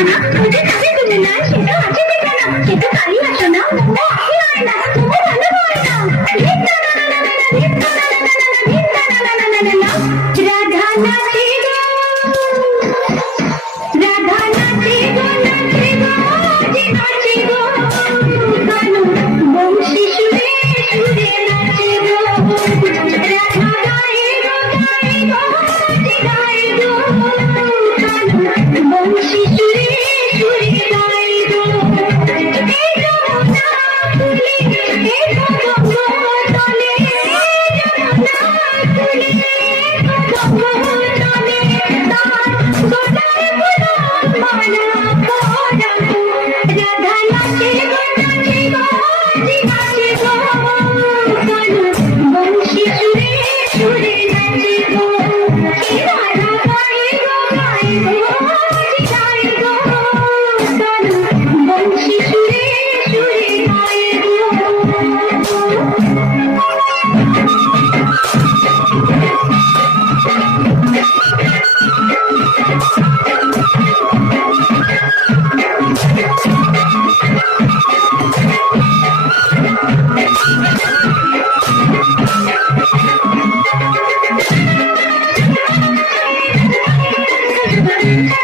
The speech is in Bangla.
না ওই যে কাছে তুমি না সেটা আছে দেখে না সেটা কালি আসো না ও আসি হয় না তুমি ভালো হয় না ভিক্ষা না না না না ভিক্ষা না না না না ভিক্ষা না না না না না রাধা নাচে গো রাধা নাচে গো যে নাচে গো কানু বংশী সুরে সুরে নাচে গো রাধা গায়ে গো যে গায়ে গো কানু বংশী সুরে সুরে গায়ে গো এই যমুনা তুলে এই গঙ্গা তলে যমুনা তুলে গঙ্গা তলে তার গোটায় ফুলো মালা পরাবো রাধা নাচে গো যে নাচে গো কানু বংশী সুরে সুরে নাচে গো রাধা গায়ে গো যে গায়ে গো কানু বংশী সুরে সুরে গায়ে গো Thank you.